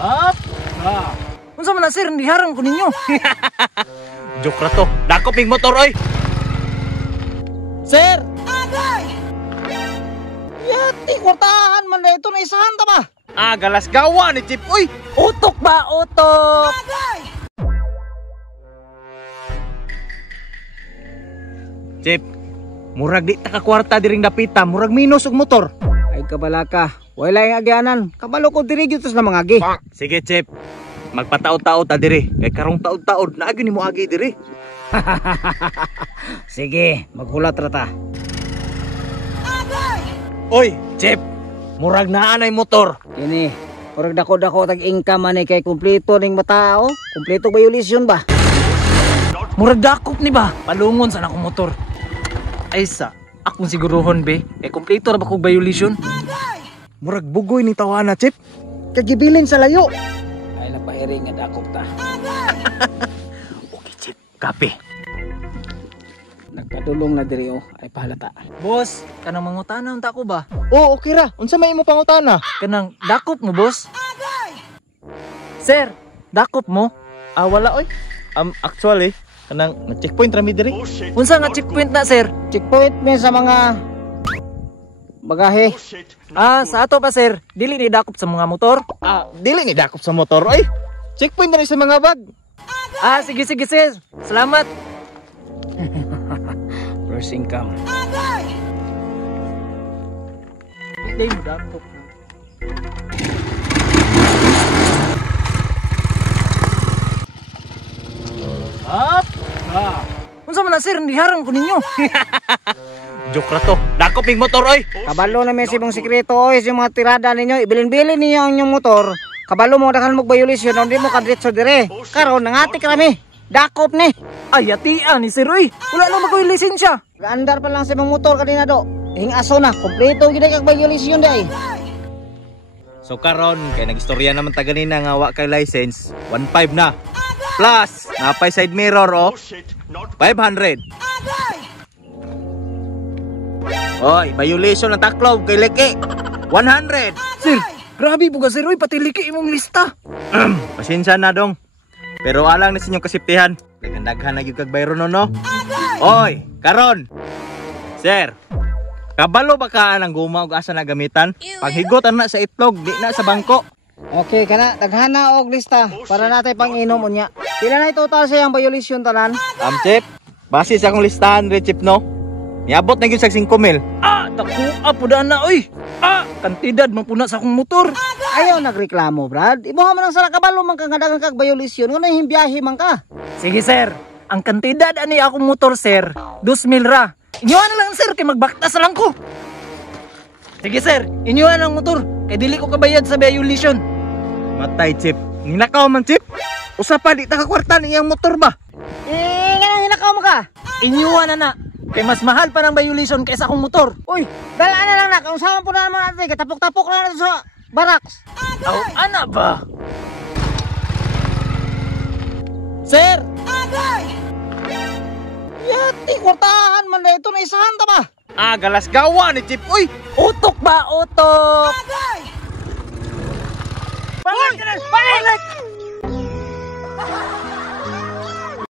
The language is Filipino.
Up! Unsa man na sir, hindi harang ko ninyo. Joke ra to. Dakop ning motor oy. Sir! Agay! Yati, kwartahan man na ito na isahan ta ba? Galas gawa ni Chip oy. Utok ba? Utok! Agay! Chip, murag di ta ka kwarta diring dapita, murag minus og motor. Ay kabala ka, wala yung agyanan. Kabalo ko diri gyud na mga agi. Sige Chip, magpataod-taod ta diri. Kay karong taod-taod naagi nimo agi diri. Sige, maghulat ra ta. Oy, Chip, murag naa nay motor. Kini, murag dako-dako tag income man kay kumpleto ning matao. Kumpleto violation ba? Murag dakop ni ba? Palungon sa akong motor. Ay sa, akong siguruhon be. Kay kumpleto ra ba kog violation? Murag bugoy ni tawana Chip. Kagibilin sa layo. Ay napahiring nga dakop ta. Okay Chip, kape. Nagpadulong na diri oh, ay pahalata. Boss, kanang mangutana unta ko ba? Oh, okay ra. Unsa may imo pangutana? Kanang dakop mo, boss? Sir, dakop mo? Wala oy. Actually, kanang na-checkpoint ra mi diri. Unsa nga checkpoint na, sir? Checkpoint mi sa mga bagahe. Sa ato pa, sir. Dili ni dakop sa mga motor? Dili ni dakop sa motor oy. Checkpoint na rin sa mga bag. Sige, sir. Salamat. First income. Hindi mo dakop. Up! Unsa man na sir, hindi harang ko ninyo. Joke ra to. Dakop ning motor oy. Kabalo na may sibong sikreto oy, sa mga tirada ninyo, ibilin-bilin ninyo ang inyong motor. Kabalo mo dahil mo violation, hindi mo kadretso dire. Karon nangatik rami. Dakop ni. Ay, atian ni Sir Roy. Wala na makoy lisensya. Gaandar pa lang sa mga motor kanina do. Hingaso na, kompleto gid kag violation day. So karon kay nagistorya naman ta ganina nga wa kay license, 1.5 na. Plus, napay side mirror oh. 500. Oy, violation ng taklaw kay leki. 100. Sir, grabe buga Sir Roy, pati liki imong lista. Pasensya na dong. Pero alang na sa inyong kasiptihan. Nagandaghan na yung kagbayro no. Oy, karon. Sir, kabalo ba ka ng guma o asa na gamitan? Paghigot na sa itlog, di na sa bangko. Okay, kana daghana og lista para natay pang-inom unya. Pila na total sa yang violation tanan? Chip, base sa akong listahan, Chip no. Niabot na gyud sa 5,000. Dako apuda na oy. Kantidad man puna sa akong motor. Ayaw nagreklamo, Brad. Ibuha man ang sara kabalo man kang daghang kag violation kuno himbiyahe man ka. Sige, sir. Ang kantidad ani akong motor, sir, 2,000 ra. Inyuhan na lang, sir, kay magbaktas lang ko. Sige, sir. Inyuhan ang motor kay dili ko kabayad sa violation. Matay, Chip. Ninakaw man, Chip. Usa pa di ta ka kwarta niyang motor ba? Nga hinakaw mo ka. Inyuhan na. Kay mas mahal pa ng violation kaysa akong motor. Uy, dala na lang na. Kung saan po na naman natin, katapok-tapok lang natin sa barracks. Ana ba? Sir! Agay! Yati, kwartahan man na ito na isahan ta ba? Galas gawa ni Chip. Uy! Utok ba? Utok! Agay! Balik! Balik!